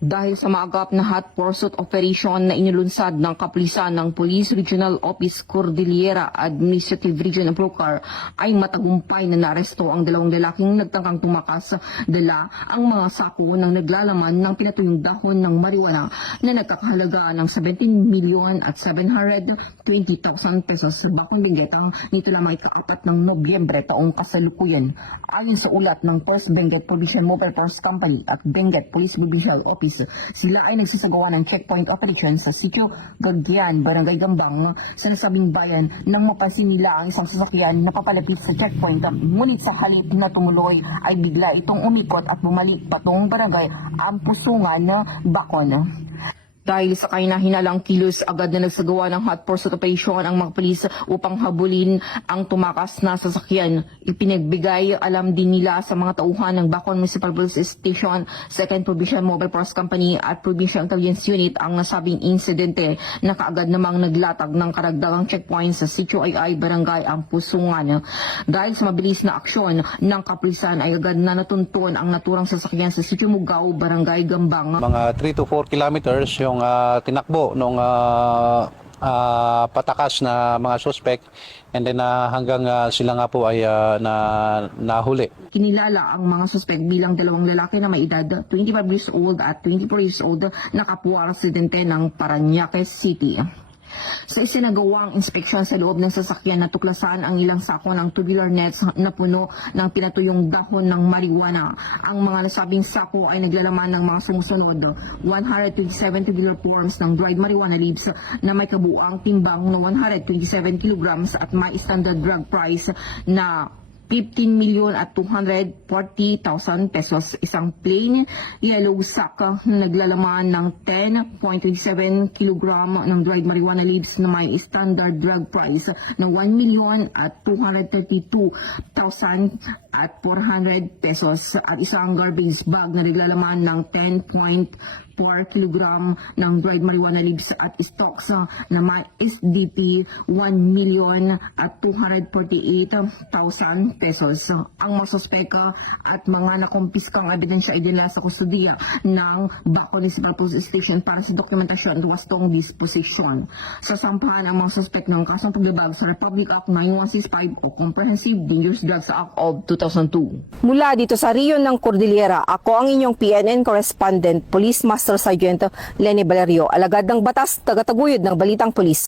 Dahil sa maagap na hot pursuit operation na inilunsad ng kapulisan ng Police Regional Office Cordillera Administrative Region of Bulacan ay matagumpay na naaresto ang dalawang lalaking nagtangkang tumakas dala ang mga sako ng naglalaman ng pinatuyong dahon ng marijuana na nagkakahalaga ng 17,720,000 pesos. Bakong Benguetang nito lamang ika-4 ng Nobyembre taong kasalukuyan. Ayon sa ulat ng First Benguet Provincial Mobile Force Company at Benguet Police Provincial Office, sila ay nagsasagawa ng checkpoint operation sa Sitio Gordian, Barangay Gambang sa nasabing bayan nang mapansin nila ang isang sasakyan na papalapit sa checkpoint. Ngunit sa halip na tumuloy ay bigla itong umikot at bumalik patungong barangay Ampusungan, Bacon. Dahil sa kahina-hinalang kilos, agad na nagsagawa ng hot pursuit operation ang mga pulis upang habulin ang tumakas na sasakyan. Ipinagbigay alam din nila sa mga tauhan ng Bacon Municipal Police Station, 2nd Provincial Mobile Force Company at Provincial Intelligence Unit ang nasabing insidente na kaagad namang naglatag ng karagdagang checkpoint sa Sitio Ay Barangay Ampusungan. Dahil sa mabilis na aksyon ng kapulisan ay agad na natuntun ang naturang sasakyan sa Sitio Mugaw, Barangay Gambang. Mga 3 to 4 kilometers yung tinakbo ng patakas na mga suspect, and then hanggang sila nga po ay nahuli. Kinilala ang mga suspect bilang dalawang lalaki na may edad 25 years old at 24 years old na kapwa residente ng Parañaque City. Sa isinagawang inspeksyon sa loob ng sasakyan, natuklasan ang ilang sako ng tubular nets na puno ng pinatuyong dahon ng marijuana. Ang mga nasabing sako ay naglalaman ng mga sumusunod: 127 tubular forms ng dried marijuana leaves na may kabuang timbang na 127 kilograms at may standard drug price na 15,240,000 pesos. Isang plain yellow sack na naglalaman ng 10.27 kilogram ng dried marijuana leaves na may standard drug price na 1,232,400 pesos at isang garbage bag na naglalaman ng 10.4 kilogram ng dried marijuana leaves at stocks na may SDP 1,248,000 pesos. Ang mga suspeka at mga nakumpiskang ebidensya ay dinala sa kustudiya ng Bacon Municipal Police Station para sa dokumentasyon at wastong disposition. Sasampahan ang mga suspek ng kasong paglabag sa Republic Act 9165 o Comprehensive Dangerous Drugs Act of 2002. Mula dito sa Riyon ng Cordillera, ako ang inyong PNN correspondent, Police Master Sergeant Lenny Valerio, alagad ng batas, tagataguyod ng Balitang Pulis.